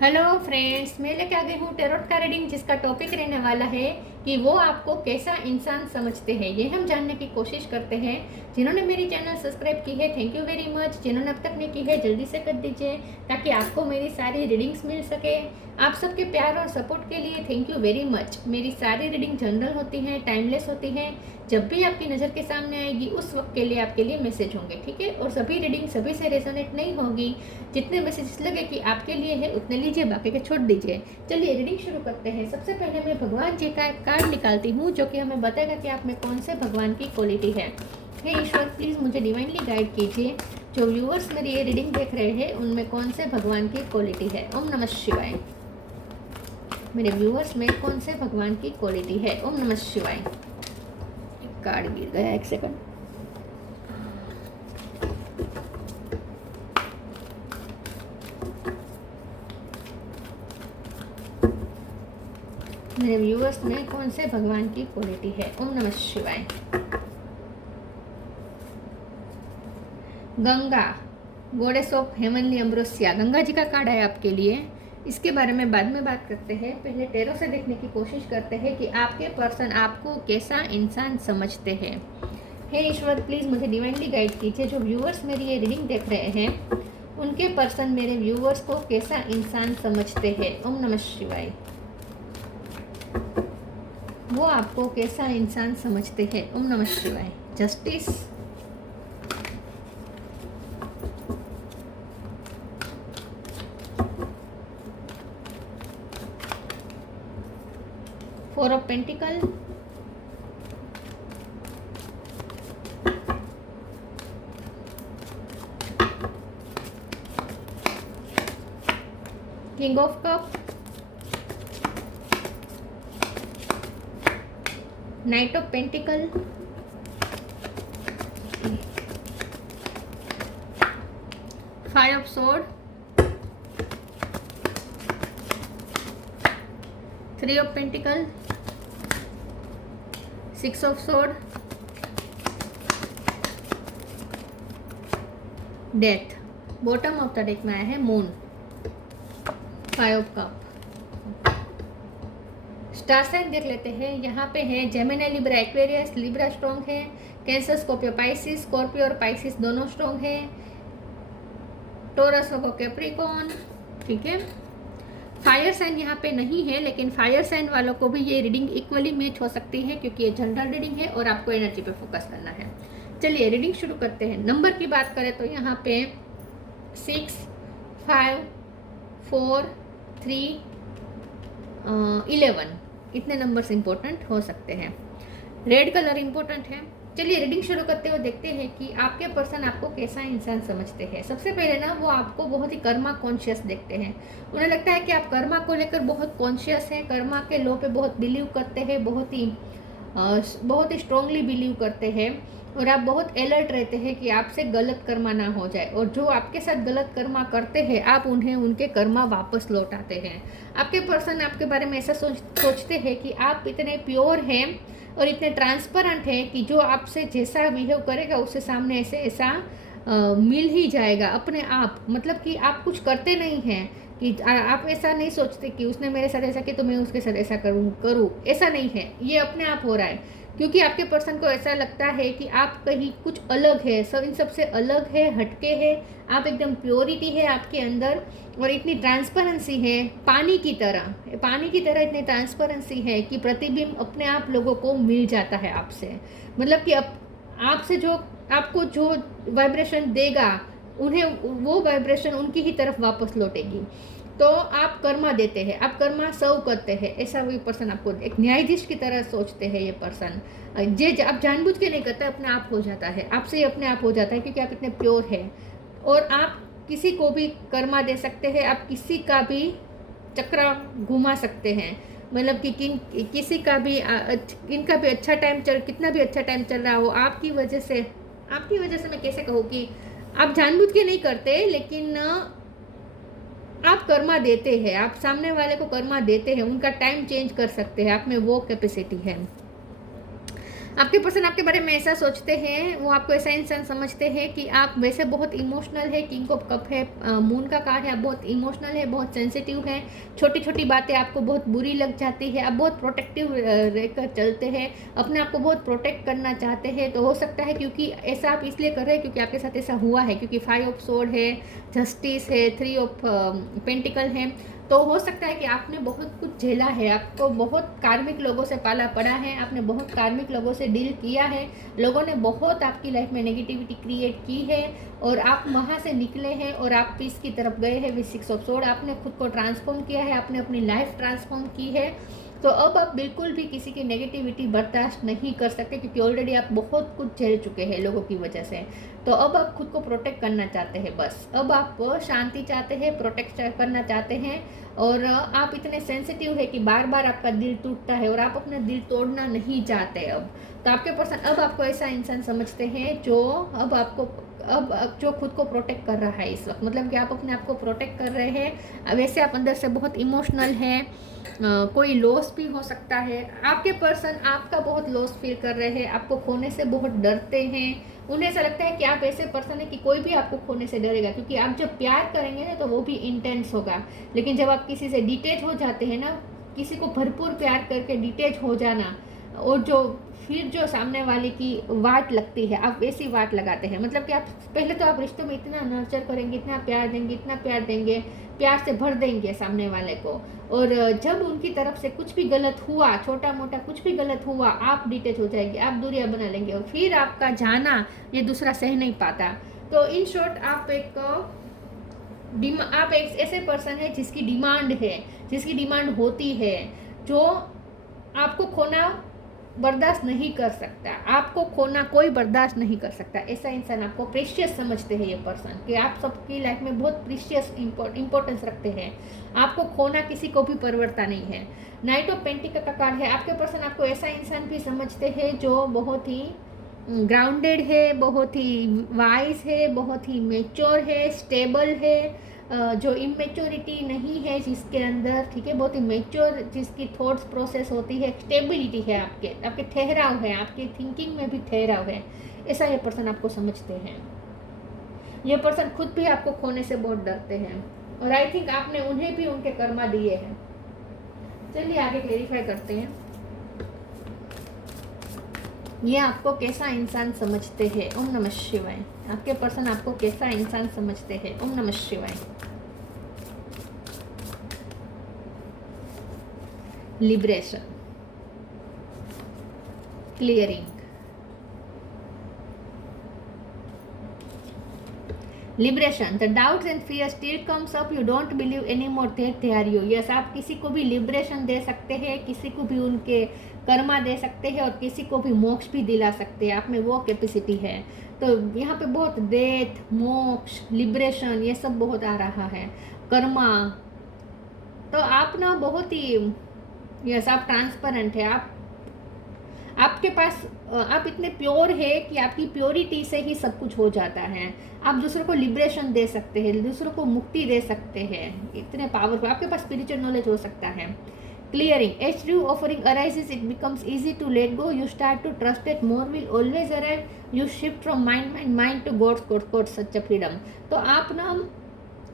Hello friends, मैं लेके आ गई हूँ टेरोट का रीडिंग, जिसका टॉपिक रहने वाला है कि वो आपको कैसा इंसान समझते हैं। ये हम जानने की कोशिश करते हैं। जिन्होंने मेरी चैनल सब्सक्राइब की है, थैंक यू वेरी मच। जिन्होंने अब तक नहीं की है, जल्दी से कर दीजिए ताकि आपको मेरी सारी रीडिंग्स मिल सके। आप सबके प्यार और सपोर्ट के लिए थैंक यू वेरी मच। मेरी सारी रीडिंग जनरल होती हैं, टाइमलेस होती हैं। जब भी आपकी नज़र के सामने आएगी उस वक्त के लिए आपके लिए मैसेज होंगे, ठीक है। और सभी रीडिंग सभी से रेजोनेट नहीं होगी। जितने मैसेजेस लगे कि आपके लिए है उतने लीजिए, बाकी के छोड़ दीजिए। चलिए रीडिंग शुरू करते हैं। सबसे पहले मैं भगवान जी का एक कार्ड निकालती हूँ जो कि हमें बताएगा कि आप में कौन से भगवान की क्वालिटी है। हे ईश्वर, प्लीज़ मुझे डिवाइनली गाइड कीजिए। जो व्यूअर्स मेरी ये रीडिंग देख रहे हैं उनमें कौन से भगवान की क्वालिटी है। ओम नमः शिवाय। मेरे व्यूअर्स में कौन से भगवान की क्वालिटी है। ओम नमः शिवाय। कार्ड गिर गया, एक सेकंड। मेरे व्यूअर्स में कौन से भगवान की क्वालिटी है। ओम नमः शिवाय। Ganga, goddess of heavenly ambrosia, Ganga ji का कार्ड है आपके लिए। इसके बारे में बाद में बात करते हैं। पहले टेरो से देखने की कोशिश करते हैं कि आपके पर्सन आपको कैसा इंसान समझते हैं। हे ईश्वर, प्लीज़ मुझे डिवाइनली गाइड कीजिए। जो व्यूअर्स मेरी ये रीडिंग देख रहे हैं उनके पर्सन मेरे व्यूअर्स को कैसा इंसान समझते हैं। ओम नमः शिवाय। वो आपको कैसा इंसान समझते हैं। ओम नमः शिवाय। Justice, four of pentacle, king of cup, knight of pentacle, five of sword, three of pentacle, six of sword, death. Bottom of the deck में आया है moon, five of cup. Star sign देख लेते हैं। यहाँ पे है Gemini, Libra, Aquarius. Libra strong है, कैंसर, स्कॉर्पियो, पाइसिस। स्कॉर्पियो और पाइसिस दोनों स्ट्रॉन्ग है। टोरस और कैप्रिकॉर्न, ठीक है। फायर साइन यहाँ पे नहीं है, लेकिन फायर साइन वालों को भी ये रीडिंग इक्वली मैच हो सकती है क्योंकि ये जनरल रीडिंग है और आपको एनर्जी पे फोकस करना है। चलिए रीडिंग शुरू करते हैं। नंबर की बात करें तो यहाँ पे 6, 5, 4, 3, 11 इतने नंबर्स इंपॉर्टेंट हो सकते हैं। रेड कलर इंपॉर्टेंट है। चलिए रीडिंग शुरू करते हुए देखते हैं कि आपके पर्सन आपको कैसा इंसान समझते हैं। सबसे पहले ना वो आपको बहुत ही कर्मा कॉन्शियस देखते हैं। उन्हें लगता है कि आप कर्मा को लेकर बहुत कॉन्शियस हैं, कर्मा के लॉ पे बहुत बिलीव करते हैं, बहुत ही स्ट्रांगली बिलीव करते हैं। और आप बहुत अलर्ट रहते हैं कि आपसे गलत कर्मा ना हो जाए। और जो आपके साथ गलत कर्मा करते हैं आप उन्हें उनके कर्मा वापस लौटाते हैं। आपके पर्सन आपके बारे में ऐसा सोचते हैं कि आप इतने प्योर हैं और इतने ट्रांसपेरेंट हैं कि जो आपसे जैसा बिहेव करेगा उससे सामने ऐसा मिल ही जाएगा अपने आप। मतलब कि आप कुछ करते नहीं हैं कि आप ऐसा नहीं सोचते कि उसने मेरे साथ ऐसा किया तो मैं उसके साथ ऐसा करूँ, ऐसा नहीं है। ये अपने आप हो रहा है क्योंकि आपके पर्सन को ऐसा लगता है कि आप कहीं कुछ अलग है, सब इन सबसे अलग है, हटके है। आप एकदम प्योरिटी है आपके अंदर और इतनी ट्रांसपेरेंसी है, पानी की तरह इतनी ट्रांसपेरेंसी है कि प्रतिबिंब अपने आप लोगों को मिल जाता है आपसे। मतलब कि आपसे जो आपको जो वाइब्रेशन देगा उन्हें वो वाइब्रेशन उनकी ही तरफ वापस लौटेगी। तो आप कर्मा देते हैं, आप कर्मा सर्व करते हैं। ऐसा वही पर्सन आपको एक न्यायाधीश की तरह सोचते हैं। ये पर्सन जे आप जानबूझ के नहीं करते, अपने आप हो जाता है, आपसे ही अपने आप हो जाता है क्योंकि आप इतने प्योर हैं। और आप किसी को भी कर्मा दे सकते हैं, आप किसी का भी चक्रा घुमा सकते हैं। मतलब कि किसी का भी इनका भी अच्छा टाइम कितना भी अच्छा टाइम चल रहा हो आपकी वजह से मैं कैसे कहूँ कि आप जानबूझ के नहीं करते, लेकिन आप कर्मा देते हैं, आप सामने वाले को कर्मा देते हैं, उनका टाइम चेंज कर सकते हैं, आप में वो कैपेसिटी है। आपके पर्सन आपके बारे में ऐसा सोचते हैं, वो आपको ऐसा इंसान समझते हैं कि आप वैसे बहुत इमोशनल है, किंग ऑफ कप है, मून का कार्ड है, आप बहुत इमोशनल है, बहुत सेंसिटिव है, छोटी छोटी बातें आपको बहुत बुरी लग जाती है, आप बहुत प्रोटेक्टिव रहकर चलते हैं, अपने आप को बहुत प्रोटेक्ट करना चाहते हैं। तो हो सकता है क्योंकि ऐसा आप इसलिए कर रहे हैं क्योंकि आपके साथ ऐसा हुआ है, क्योंकि 5 ऑफ सोर्ड है, जस्टिस है, 3 ऑफ पेंटिकल है। तो हो सकता है कि आपने बहुत कुछ झेला है, आपको बहुत कार्मिक लोगों से पाला पड़ा है, आपने बहुत कार्मिक लोगों से डील किया है, लोगों ने बहुत आपकी लाइफ में नेगेटिविटी क्रिएट की है और आप वहाँ से निकले हैं और आप पीस की तरफ गए हैं विद 6 ऑफ सोर्ड। आपने खुद को ट्रांसफॉर्म किया है, आपने अपनी लाइफ ट्रांसफॉर्म की है। तो अब आप बिल्कुल भी किसी की नेगेटिविटी बर्दाश्त नहीं कर सकते, क्योंकि ऑलरेडी आप बहुत कुछ झेल चुके हैं लोगों की वजह से। तो अब आप खुद को प्रोटेक्ट करना चाहते हैं, बस अब आप शांति चाहते हैं, प्रोटेक्ट करना चाहते हैं। और आप इतने सेंसिटिव है कि बार बार आपका दिल टूटता है और आप अपना दिल तोड़ना नहीं चाहते अब। तो आपके पर्सन अब आपको ऐसा इंसान समझते हैं जो अब आपको अब जो खुद को प्रोटेक्ट कर रहा है इस वक्त, मतलब कि आप अपने आप को प्रोटेक्ट कर रहे हैं। वैसे आप अंदर से बहुत इमोशनल हैं, कोई लॉस भी हो सकता है। आपके पर्सन आपका बहुत लॉस फील कर रहे हैं, आपको खोने से बहुत डरते हैं। उन्हें ऐसा लगता है कि आप ऐसे पर्सन है कि कोई भी आपको खोने से डरेगा, क्योंकि आप जब प्यार करेंगे ना तो वो भी इंटेंस होगा। लेकिन जब आप किसी से डिटेच हो जाते हैं ना, किसी को भरपूर प्यार करके डिटेच हो जाना, और फिर जो सामने वाले की वाट लगती है, आप वैसी वाट लगाते हैं। मतलब कि आप पहले तो आप रिश्तों में इतना नर्चर करेंगे, इतना प्यार देंगे, इतना प्यार देंगे, प्यार से भर देंगे सामने वाले को, और जब उनकी तरफ से कुछ भी गलत हुआ, छोटा मोटा कुछ भी गलत हुआ, आप डिटेच हो जाएंगे, आप दूरियां बना लेंगे और फिर आपका जाना ये दूसरा सह नहीं पाता। तो इन शॉर्ट आप एक ऐसे पर्सन है जिसकी डिमांड है, जिसकी डिमांड होती है, जो आपको खोना बर्दाश्त नहीं कर सकता, आपको खोना कोई बर्दाश्त नहीं कर सकता। ऐसा इंसान आपको प्रेशियस समझते हैं ये पर्सन, कि आप सबकी लाइफ में बहुत प्रेशियस इंपॉर्टेंस रखते हैं, आपको खोना किसी को भी परवड़ता नहीं है। नाइट ऑफ पेंटिकल का कार्ड है। आपके पर्सन आपको ऐसा इंसान भी समझते हैं जो बहुत ही ग्राउंडेड है, बहुत ही वाइज है, बहुत ही मेच्योर है, स्टेबल है, जो इमेच्योरिटी नहीं है जिसके अंदर, ठीक है, बहुत ही मेच्योर जिसकी थॉट्स प्रोसेस होती है, स्टेबिलिटी है, आपके ठहराव है, आपकी थिंकिंग में भी ठहराव है। ऐसा ये पर्सन आपको समझते हैं। ये पर्सन खुद भी आपको खोने से बहुत डरते हैं और आई थिंक आपने उन्हें भी उनके कर्मा दिए हैं। चलिए आगे क्लेरिफाई करते हैं, ये आपको कैसा इंसान समझते हैं। ओम नमः शिवाय। आपके पर्सन आपको कैसा इंसान समझते हैं। ओम नमः शिवाय। Liberation, clearing, liberation. The doubts and fear still comes up, you don't believe any more that they are you. Yes, आप किसी को भी लिबरेशन दे सकते हैं, किसी को भी उनके कर्मा दे सकते हैं और किसी को भी मोक्ष भी दिला सकते हैं, आप में वो कैपेसिटी है। तो यहाँ पे बहुत डेथ, मोक्ष, लिबरेशन ये सब बहुत आ रहा है, कर्मा। तो आप ना बहुत ही, यस, आप ट्रांसपेरेंट है, आपके पास आप इतने प्योर है कि आपकी प्योरिटी से ही सब कुछ हो जाता है। आप दूसरों को लिबरेशन दे सकते हैं, दूसरों को मुक्ति दे सकते हैं, इतने पावरफुल आपके पास स्पिरिचुअल नॉलेज हो सकता है। Clearing, as true offering arises it becomes easy to let go, you start to trust that more will always arrive, you shift from mind to God's such a freedom. तो आप ना,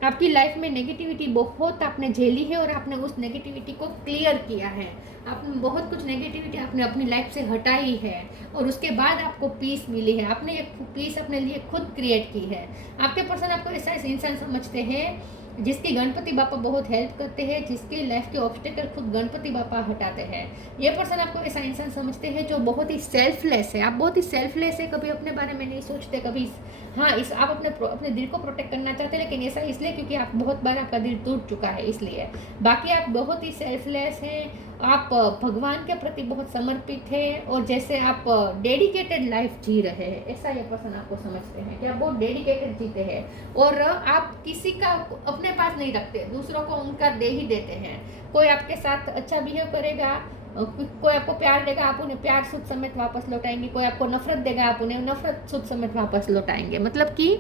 आपकी life में negativity बहुत आपने झेली है और आपने उस नेगेटिविटी को क्लियर किया है, आपने बहुत कुछ नेगेटिविटी आपने अपनी लाइफ से हटाई है और उसके बाद आपको पीस मिली है, आपने एक पीस अपने लिए खुद क्रिएट की है। आपके पर्सन आपको ऐसा इंसान समझते हैं जिसकी गणपति बापा बहुत हेल्प करते हैं, जिसकी लाइफ के ऑब्स्टेकल खुद गणपति बापा हटाते हैं। ये पर्सन आपको ऐसा इंसान समझते हैं जो बहुत ही सेल्फलेस है, आप बहुत ही सेल्फलेस है, कभी अपने बारे में नहीं सोचते, कभी हाँ आप अपने दिल को प्रोटेक्ट करना चाहते हैं, लेकिन ऐसा इसलिए क्योंकि आप बहुत बार आपका दिल टूट चुका है इसलिए। बाकी आप बहुत ही सेल्फलेस हैं, आप भगवान के प्रति बहुत समर्पित है और जैसे आप डेडिकेटेड लाइफ जी रहे हैं, ऐसा ये पर्सन आपको समझते हैं कि आप बहुत डेडिकेटेड जीते हैं और आप किसी का अपने पास नहीं रखते, दूसरों को उनका दे ही देते हैं। कोई आपके साथ अच्छा बिहेव करेगा, कोई आपको प्यार देगा, आप उन्हें प्यार सुख समेत वापस लौटाएंगे, कोई आपको नफरत देगा, आप उन्हें नफरत सुख समेत वापस लौटाएंगे। मतलब कि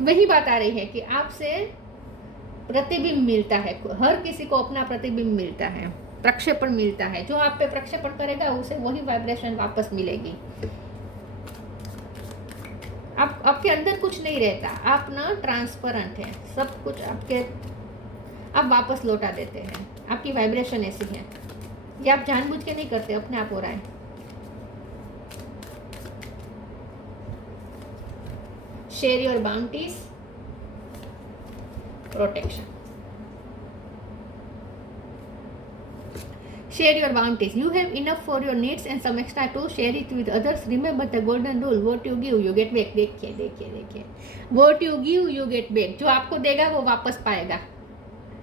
वही बात आ रही है कि आपसे प्रतिबिंब मिलता है, हर किसी को अपना प्रतिबिंब मिलता है। प्रक्षेपण मिलता है। जो आप पे प्रक्षेपण करेगा उसे वही वाइब्रेशन वापस मिलेगी। आपके अंदर कुछ नहीं रहता, आप ना ट्रांसपेरेंट है, सब कुछ आप वापस लौटा देते हैं। आपकी वाइब्रेशन ऐसी है, ये आप जानबूझ के नहीं करते, अपने आप हो रहा है। Share your bounties, protection. Share your bounties. You have enough for your needs and some extra to share it with others. Remember the golden rule. What you give, you get back. देखिए What you give, you get back. जो आपको देगा वो वापस पाएगा,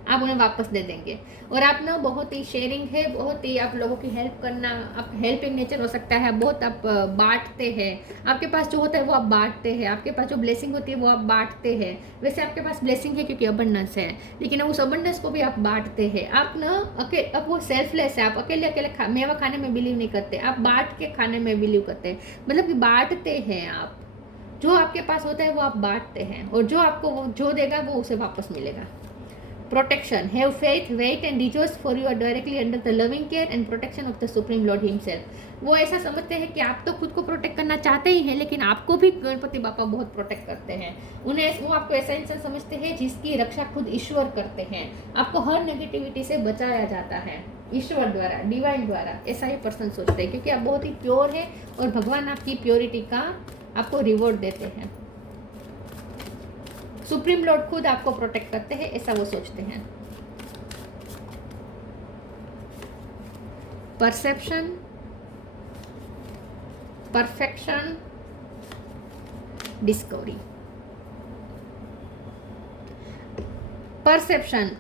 आप उन्हें वापस दे देंगे। और आप ना बहुत ही शेयरिंग है, बहुत ही आप लोगों की हेल्प करना, आप हेल्पिंग नेचर हो सकता है, बहुत आप बांटते हैं। आपके पास जो होता है वो आप बांटते हैं, आपके पास जो ब्लेसिंग होती है वो आप बांटते हैं। वैसे आपके पास ब्लेसिंग है क्योंकि अबंडेंस है, लेकिन उस अबंडेंस को भी आप बांटते हैं। आप ना अब वो सेल्फलेस है, आप अकेले मेवा खाने में बिलीव नहीं करते, आप बांट के खाने में बिलीव करते हैं। मतलब कि बांटते हैं आप, जो आपके पास होता है वो आप बांटते हैं, और जो आपको जो देगा वो उसे वापस मिलेगा। Protection. Have faith, wait and rejoice, for you are directly under the loving care and protection of the Supreme Lord Himself. वो ऐसा समझते हैं कि आप तो खुद को प्रोटेक्ट करना चाहते ही हैं, लेकिन आपको भी गणपति बापा बहुत प्रोटेक्ट करते हैं। वो आपको ऐसा इंसान समझते हैं जिसकी रक्षा खुद ईश्वर करते हैं। आपको हर नेगेटिविटी से बचाया जाता है ईश्वर द्वारा, डिवाइन द्वारा। ऐसा ही पर्सन सोचते हैं क्योंकि आप बहुत ही प्योर है और भगवान आपकी प्योरिटी का आपको रिवॉर्ड देते हैं। सुप्रीम लॉर्ड खुद आपको प्रोटेक्ट करते हैं, ऐसा वो सोचते हैं। Perception, perfection, discovery. परसेप्शन,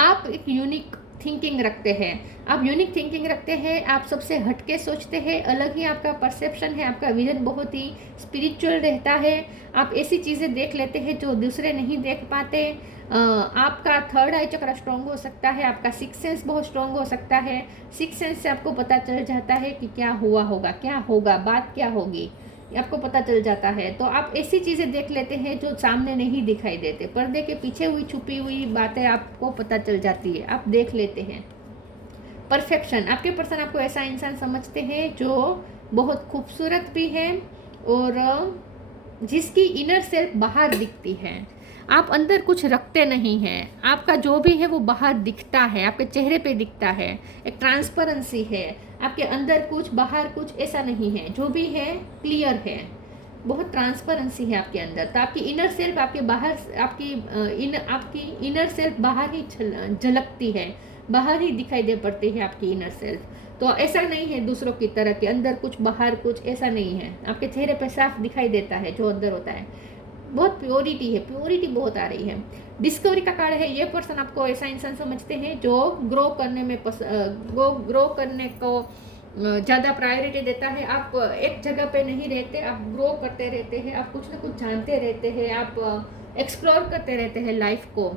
आप एक यूनिक थिंकिंग रखते हैं, आप यूनिक थिंकिंग रखते हैं, आप सबसे हटके सोचते हैं, अलग ही आपका परसेप्शन है, आपका विजन बहुत ही स्पिरिचुअल रहता है। आप ऐसी चीज़ें देख लेते हैं जो दूसरे नहीं देख पाते। आपका थर्ड आई चक्र स्ट्रॉन्ग हो सकता है, आपका सिक्स सेंस बहुत स्ट्रॉन्ग हो सकता है। सिक्स सेंस से आपको पता चल जाता है कि क्या हुआ होगा, क्या होगा, बात क्या होगी, आपको पता चल जाता है। तो आप ऐसी चीज़ें देख लेते हैं जो सामने नहीं दिखाई देते, पर्दे के पीछे हुई छुपी हुई बातें आपको पता चल जाती है, आप देख लेते हैं। परफेक्शन, आपके पर्सन आपको ऐसा इंसान समझते हैं जो बहुत खूबसूरत भी है और जिसकी इनर सेल्फ बाहर दिखती है। आप अंदर कुछ रखते नहीं हैं, आपका जो भी है वो बाहर दिखता है, आपके चेहरे पे दिखता है। एक ट्रांसपेरेंसी है, आपके अंदर कुछ बाहर कुछ ऐसा नहीं है, जो भी है क्लियर है, बहुत ट्रांसपेरेंसी है आपके अंदर। तो आपकी इनर सेल्फ आपके बाहर, आपकी इनर सेल्फ बाहर ही झलकती है, बाहर ही दिखाई दे पड़ती है आपकी इनर सेल्फ। तो ऐसा नहीं है दूसरों की तरह के अंदर कुछ बाहर कुछ, ऐसा नहीं है। आपके चेहरे पे साफ दिखाई देता है जो अंदर होता है। बहुत प्योरिटी है, प्योरिटी बहुत आ रही है। डिस्कवरी का कार्ड है, ये पर्सन आपको ऐसा इंसान समझते हैं जो ग्रो करने में ग्रो करने को ज़्यादा प्रायोरिटी देता है। आप एक जगह पे नहीं रहते, आप ग्रो करते रहते हैं, आप कुछ ना कुछ जानते रहते हैं, आप एक्सप्लोर करते रहते हैं लाइफ को।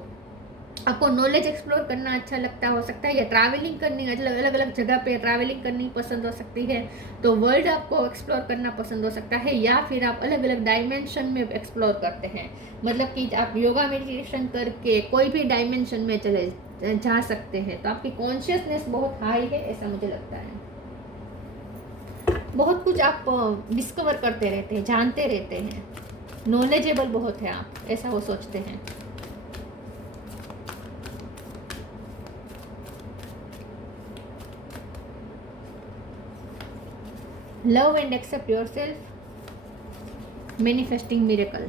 आपको नॉलेज एक्सप्लोर करना अच्छा लगता हो सकता है, या ट्रैवलिंग करनी, अलग अलग जगह पे ट्रैवलिंग करनी पसंद हो सकती है। तो वर्ल्ड आपको एक्सप्लोर करना पसंद हो सकता है, या फिर आप अलग अलग डायमेंशन में एक्सप्लोर करते हैं। मतलब कि आप योगा मेडिटेशन करके कोई भी डायमेंशन में चले जा सकते हैं। तो आपकी कॉन्शियसनेस बहुत हाई है, ऐसा मुझे लगता है। बहुत कुछ आप डिस्कवर करते रहते हैं, जानते रहते हैं, नॉलेजेबल बहुत है आप, ऐसा वो सोचते हैं। Love and accept yourself, manifesting miracle.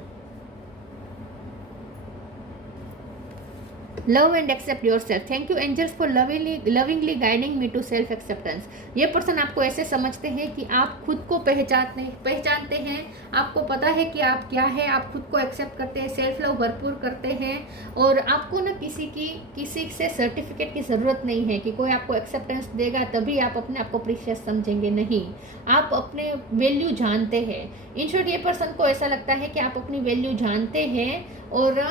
Love and accept yourself. Thank you angels for lovingly guiding me to self acceptance. ये पर्सन आपको ऐसे समझते हैं कि आप खुद को पहचानते हैं, आपको पता है कि आप क्या है, आप खुद को एक्सेप्ट करते हैं, सेल्फ लव भरपूर करते हैं, और आपको ना किसी से सर्टिफिकेट की ज़रूरत नहीं है कि कोई आपको एक्सेप्टेंस देगा तभी आप अपने आप को प्रीशियस समझेंगे। नहीं, आप अपने वैल्यू जानते हैं। इन शॉर्ट ये पर्सन को ऐसा लगता है कि आप अपनी वैल्यू जानते हैं और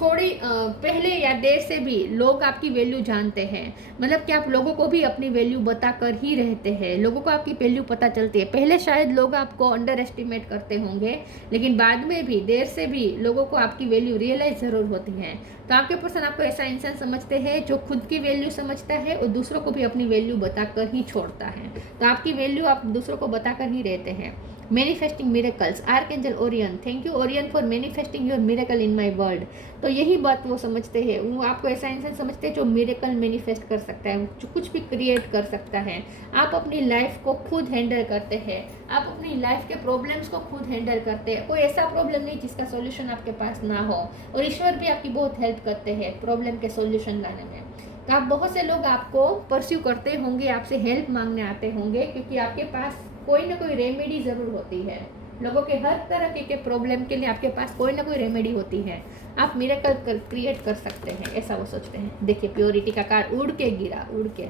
थोड़ी पहले या देर से भी लोग आपकी वैल्यू जानते हैं, मतलब कि आप लोगों को भी अपनी वैल्यू बताकर ही रहते हैं, लोगों को आपकी वैल्यू पता चलती है। पहले शायद लोग आपको अंडर एस्टिमेट करते होंगे, लेकिन बाद में भी देर से भी लोगों को आपकी वैल्यू रियलाइज ज़रूर होती है। तो आपके पर्सन आपको ऐसा इंसान समझते हैं जो खुद की वैल्यू समझता है और दूसरों को भी अपनी वैल्यू बताकर ही छोड़ता है। तो आपकी वैल्यू आप दूसरों को बताकर ही रहते हैं। Manifesting miracles, archangel Orion, thank you Orion for manifesting your miracle in my world. तो यही बात वो समझते हैं, वो आपको ऐसा इंसान समझते हैं जो मिरेकल मैनिफेस्ट कर सकता है, जो कुछ भी क्रिएट कर सकता है। आप अपनी लाइफ को खुद हैंडल करते हैं, आप अपनी लाइफ के प्रॉब्लम्स को खुद हैंडल करते हैं। कोई ऐसा प्रॉब्लम नहीं जिसका सॉल्यूशन आपके पास ना हो, और ईश्वर भी आपकी बहुत हेल्प करते हैं प्रॉब्लम के सॉल्यूशन लाने में। तो आप बहुत से लोग आपको परस्यू करते होंगे, आपसे हेल्प मांगने आते होंगे, क्योंकि आपके पास कोई ना कोई रेमेडी ज़रूर होती है। लोगों के हर तरह के प्रॉब्लम के लिए आपके पास कोई ना कोई रेमेडी होती है। आप मिरेकल क्रिएट कर सकते हैं, ऐसा वो सोचते हैं। देखिए प्योरिटी का कार्ड उड़ के गिरा, उड़ के।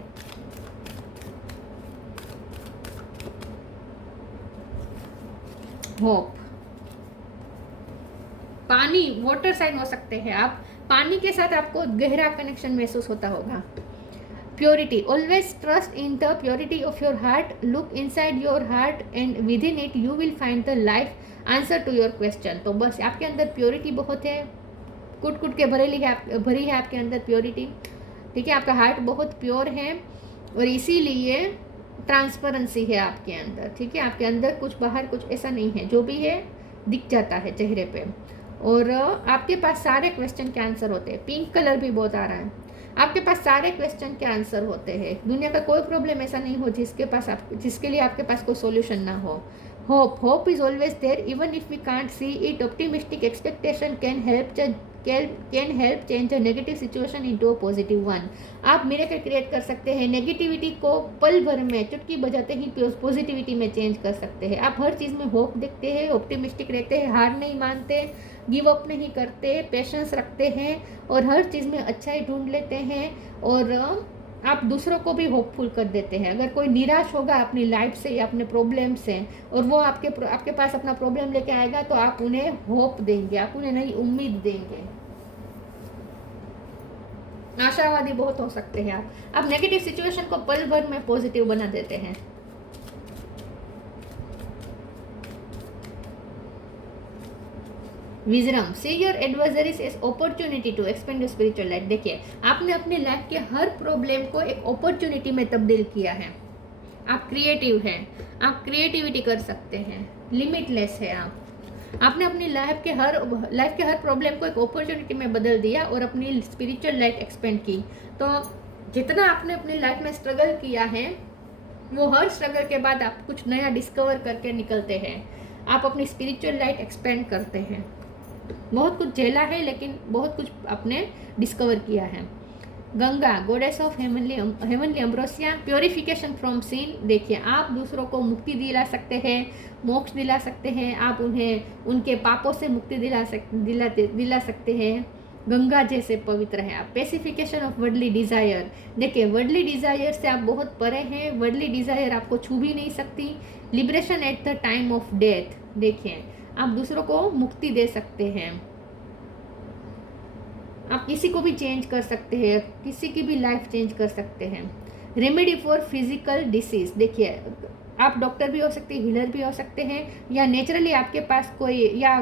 होप, पानी, वाटर साइन हो सकते हैं आप, पानी के साथ आपको गहरा कनेक्शन महसूस होता होगा। Purity, always trust in the purity of your heart, look inside your heart and within it you will find the life answer to your question. तो बस आपके अंदर प्योरिटी बहुत है, कुट कुट के भरी है आपके अंदर प्योरिटी, ठीक है। आपका हार्ट बहुत प्योर है और इसीलिए ट्रांसपेरेंसी है आपके अंदर, ठीक है। आपके अंदर कुछ बाहर कुछ ऐसा नहीं है, जो भी है दिख जाता है चेहरे पे। और आपके पास सारे क्वेश्चन के आंसर होते हैं। पिंक कलर भी बहुत आ रहा है, आपके पास सारे क्वेश्चन के आंसर होते हैं। दुनिया का कोई प्रॉब्लम ऐसा नहीं हो जिसके लिए आपके पास कोई सॉल्यूशन ना हो। Hope is always there even if we can't see it. Optimistic expectation can help change a negative situation into a positive one. आप मिरेकल क्रिएट कर सकते हैं, नेगेटिविटी को पल भर में चुटकी बजाते ही पॉजिटिविटी में चेंज कर सकते हैं। आप हर चीज़ में होप देखते हैं, ऑप्टिमिस्टिक रहते हैं, हार नहीं मानते, गिव अप नहीं करते, पेशेंस रखते हैं और हर चीज़ में अच्छाई ढूंढ लेते हैं। और आप दूसरों को भी होपफुल कर देते हैं। अगर कोई निराश होगा अपनी लाइफ से या अपने प्रॉब्लम से, और वो आपके पास अपना प्रॉब्लम लेके आएगा, तो आप उन्हें होप देंगे, आप उन्हें नई उम्मीद देंगे। आशावादी बहुत हो सकते हैं आप नेगेटिव सिचुएशन को पल भर में पॉजिटिव बना देते हैं। Wisdom, see your advisories as opportunity to expand your spiritual life. देखिए आपने अपनी लाइफ के हर प्रॉब्लम को एक अपॉर्चुनिटी में तब्दील किया है। आप क्रिएटिव हैं, आप क्रिएटिविटी कर सकते हैं, लिमिटलेस है आप। आपने अपनी लाइफ के हर प्रॉब्लम को एक अपॉर्चुनिटी में बदल दिया और अपनी स्पिरिचुअल लाइफ एक्सपेंड की। तो जितना आपने अपनी लाइफ में स्ट्रगल किया है, वो हर स्ट्रगल के बाद आप कुछ नया डिस्कवर करके निकलते हैं। आप अपनी स्पिरिचुअल लाइफ एक्सपेंड करते हैं। बहुत कुछ झेला है, लेकिन बहुत कुछ आपने डिस्कवर किया है। Ganga, goddess of heavenly ambrosia, purification from sin. देखिए आप दूसरों को मुक्ति दिला सकते हैं, मोक्ष दिला सकते हैं, आप उन्हें उनके पापों से मुक्ति दिला सकते हैं। गंगा जैसे पवित्र है आप। पेसिफिकेशन ऑफ वर्डली डिज़ायर, देखिए वर्डली डिज़ायर से आप बहुत परे हैं, वर्डली डिज़ायर आपको छू भी नहीं सकती। Liberation at the time of death, देखिए आप दूसरों को मुक्ति दे सकते हैं, आप किसी को भी चेंज कर सकते हैं, किसी की भी लाइफ चेंज कर सकते हैं। रेमेडी फॉर फिजिकल डिसीज, देखिए आप डॉक्टर भी हो सकते हैं, हीलर भी हो सकते हैं, या नेचुरली आपके पास कोई या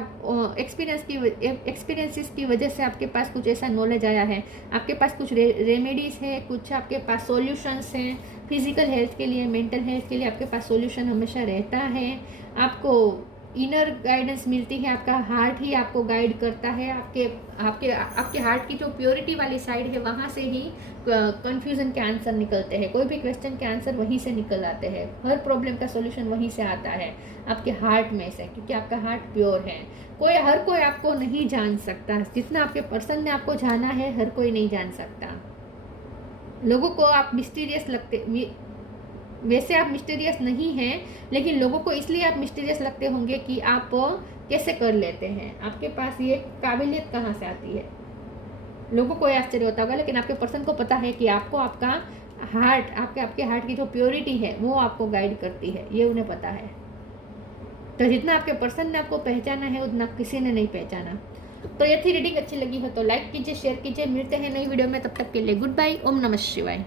एक्सपीरियंसेस की वजह से आपके पास कुछ ऐसा नॉलेज आया है, आपके पास कुछ रेमेडीज़ है, कुछ आपके पास सॉल्यूशंस हैं। फिजिकल हेल्थ के लिए, मेंटल हेल्थ के लिए आपके पास सॉल्यूशन हमेशा रहता है। आपको इनर गाइडेंस मिलती है, आपका हार्ट ही आपको गाइड करता है। आपके हार्ट की जो प्योरिटी वाली साइड है, वहाँ से ही कंफ्यूजन के आंसर निकलते हैं। कोई भी क्वेश्चन के आंसर वहीं से निकल आते हैं, हर प्रॉब्लम का सॉल्यूशन वहीं से आता है, आपके हार्ट में से, क्योंकि आपका हार्ट प्योर है। हर कोई आपको नहीं जान सकता, जितना आपके पर्सन ने आपको जाना है हर कोई नहीं जान सकता। लोगों को आप मिस्टीरियस लगते, वैसे आप मिस्टीरियस नहीं हैं, लेकिन लोगों को इसलिए आप मिस्टीरियस लगते होंगे कि आप कैसे कर लेते हैं, आपके पास ये काबिलियत कहाँ से आती है। लोगों को आश्चर्य होता होगा, लेकिन आपके पर्सन को पता है कि आपको आपका हार्ट, आपके हार्ट की जो प्योरिटी है वो आपको गाइड करती है, ये उन्हें पता है। तो जितना आपके पर्सन ने आपको पहचाना है उतना किसी ने नहीं पहचाना। तो ये थी रीडिंग, अच्छी लगी हो तो लाइक कीजिए, शेयर कीजिए। मिलते हैं नई वीडियो में, तब तक के लिए गुड बाय। ओम नमः शिवाय।